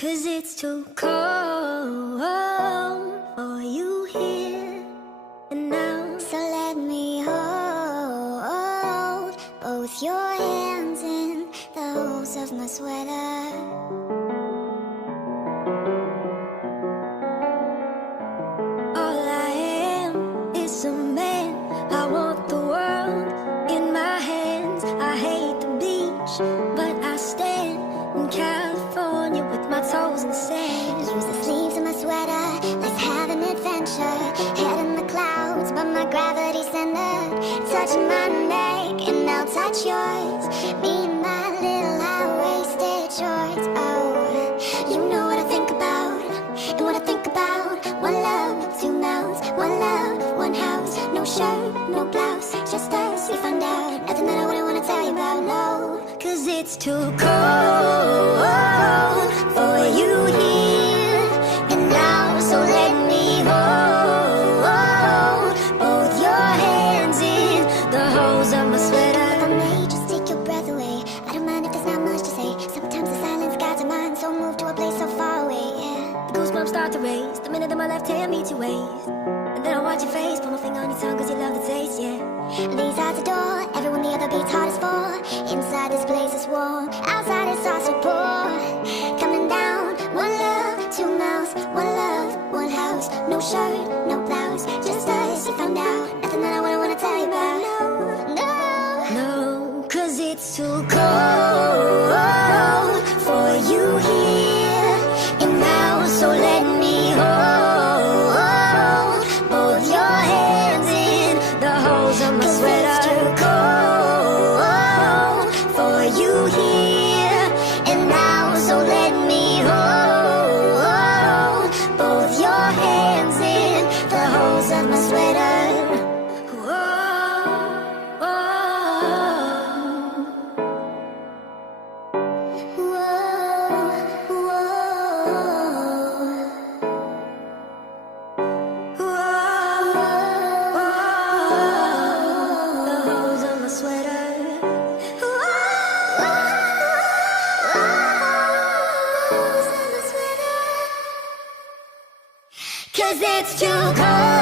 'Cause it's too cold for you here and now. So let me hold both your hands in the holes of my sweater. All I am is a man. I want the world in my hands. I hate the beach, but I stand in California with my toes in the sand. Use the sleeves of my sweater, let's have an adventure. Head in the clouds, but my gravity's centered. Touch my neck and I'll touch yours. Me and my little high-waisted shorts. Oh, you know what I think about, and what I think about. One love, two mouths, one love, one house. No shirt, no blouse, just us, we found out. Nothing that I wouldn't wanna tell you about, no. 'Cause it's too cold for you here and now. So let me hold both your hands in the holes of my sweater. If I may just take your breath away, I don't mind if there's not much to say. Sometimes the silence guides our mind, so moved to a place so far away, yeah. The goosebumps start to raise the minute that my left hand meets your waist. And then I watch your face, put my finger on your tongue 'cause you love the taste, yeah. These are the door, everyone the other beats hardest for. Inside this place is warm, outside it's also poor. Coming down, one love, two mouths, one love, one house. No shirt, no blouse, just us, you found out. Nothing that I wouldn't wanna tell you about, no, no. No, 'cause it's too cold for you here and now. So let me hold both your hands in the holes of my sweater. It's too cold for you here and now. So let me hold both your hands in the holes of my sweater. Cause it's too cold